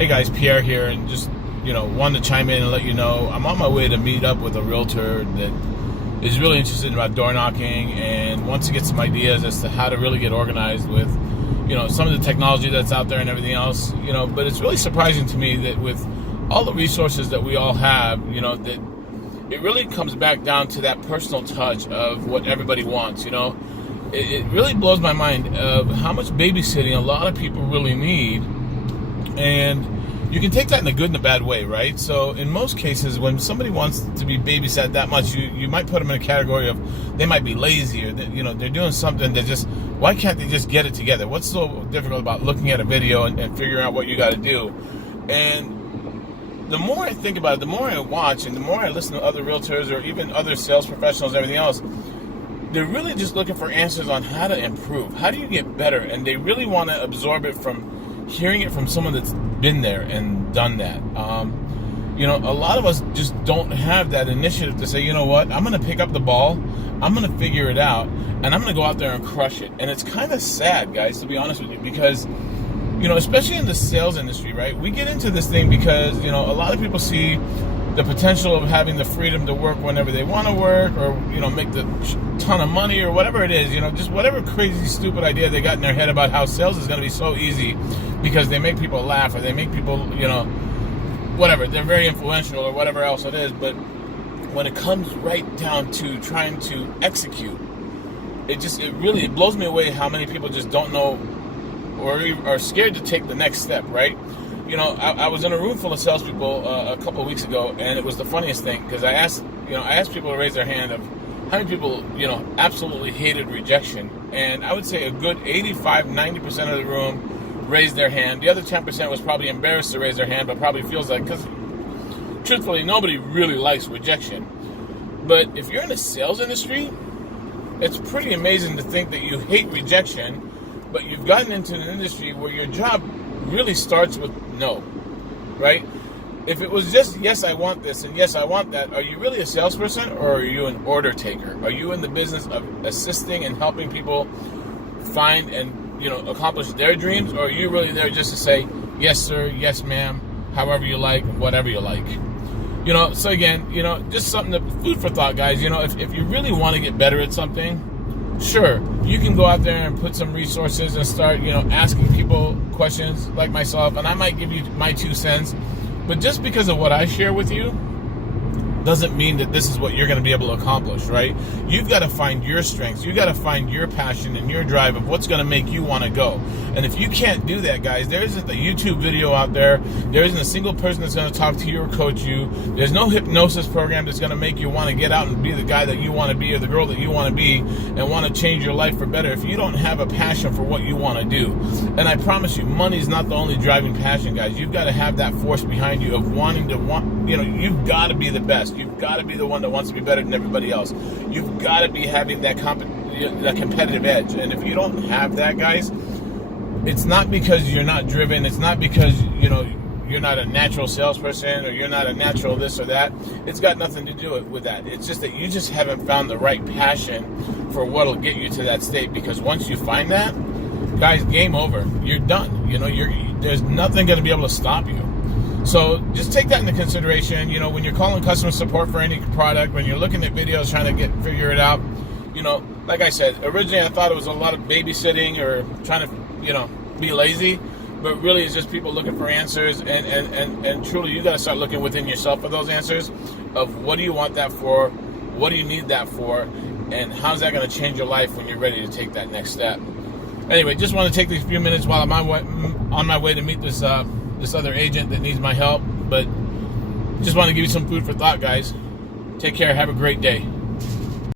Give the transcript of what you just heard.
Hey guys, Pierre here, and just wanted to chime in and let you know I'm on my way to meet up with a realtor that is really interested about door knocking and wants to get some ideas as to how to really get organized with some of the technology that's out there and everything else. But it's really surprising to me that with all the resources that we all have, that it really comes back down to that personal touch of what everybody wants. It really blows my mind of how much babysitting a lot of people really need. And you can take that in a good and a bad way, right? So in most cases, when somebody wants to be babysat that much, you might put them in a category of they might be lazy, or that, they're doing something that just, why can't they just get it together? What's so difficult about looking at a video and figuring out what you got to do? And the more I think about it, the more I watch and the more I listen to other realtors or even other sales professionals and everything else, they're really just looking for answers on how to improve. How do you get better? And they really want to absorb it from hearing it from someone that's been there and done that. A lot of us just don't have that initiative to say, you know what, I'm going to pick up the ball, I'm going to figure it out, and I'm going to go out there and crush it. And it's kind of sad, guys, to be honest with you, because, especially in the sales industry, right, we get into this thing because, a lot of people see the potential of having the freedom to work whenever they want to work, or, make the ton of money, or whatever it is, just whatever crazy, stupid idea they got in their head about how sales is going to be so easy because they make people laugh, or they make people, whatever, they're very influential, or whatever else it is. But when it comes right down to trying to execute, it blows me away how many people just don't know or are scared to take the next step, right? I was in a room full of salespeople a couple of weeks ago, and it was the funniest thing, because I asked people to raise their hand of how many people, absolutely hated rejection. And I would say a good 85-90% of the room raised their hand. The other 10% was probably embarrassed to raise their hand, but probably feels like, because truthfully, nobody really likes rejection. But if you're in the sales industry, it's pretty amazing to think that you hate rejection, but you've gotten into an industry where your job really starts with no, right? If it was just, yes, I want this, and yes, I want that, are you really a salesperson, or are you an order taker? Are you in the business of assisting and helping people find and, accomplish their dreams, or are you really there just to say, yes, sir, yes, ma'am, however you like, whatever you like? So again, just something food for thought, guys. If you really want to get better at something, sure, you can go out there and put some resources and start, asking people questions like myself, and I might give you my 2 cents. But just because of what I share with you doesn't mean that this is what you're going to be able to accomplish, right? You've got to find your strengths. You've got to find your passion and your drive of what's going to make you want to go. And if you can't do that, guys, there isn't a YouTube video out there. There isn't a single person that's going to talk to you or coach you. There's no hypnosis program that's going to make you want to get out and be the guy that you want to be, or the girl that you want to be, and want to change your life for better if you don't have a passion for what you want to do. And I promise you, money's not the only driving passion, guys. You've got to have that force behind you of wanting to you've got to be the best. You've got to be the one that wants to be better than everybody else. You've got to be having that competitive edge. And if you don't have that, guys, it's not because you're not driven. It's not because, you're not a natural salesperson, or you're not a natural this or that. It's got nothing to do with that. It's just that you just haven't found the right passion for what'll get you to that state. Because once you find that, guys, game over. You're done. There's nothing going to be able to stop you. So just take that into consideration, when you're calling customer support for any product, when you're looking at videos trying to figure it out. Like I said, originally I thought it was a lot of babysitting or trying to, be lazy, but really it's just people looking for answers, and truly you got to start looking within yourself for those answers of what do you want that for, what do you need that for, and how's that going to change your life when you're ready to take that next step. Anyway, just want to take these few minutes while I'm on my way to meet this other agent that needs my help, but just want to give you some food for thought, guys. Take care. Have a great day.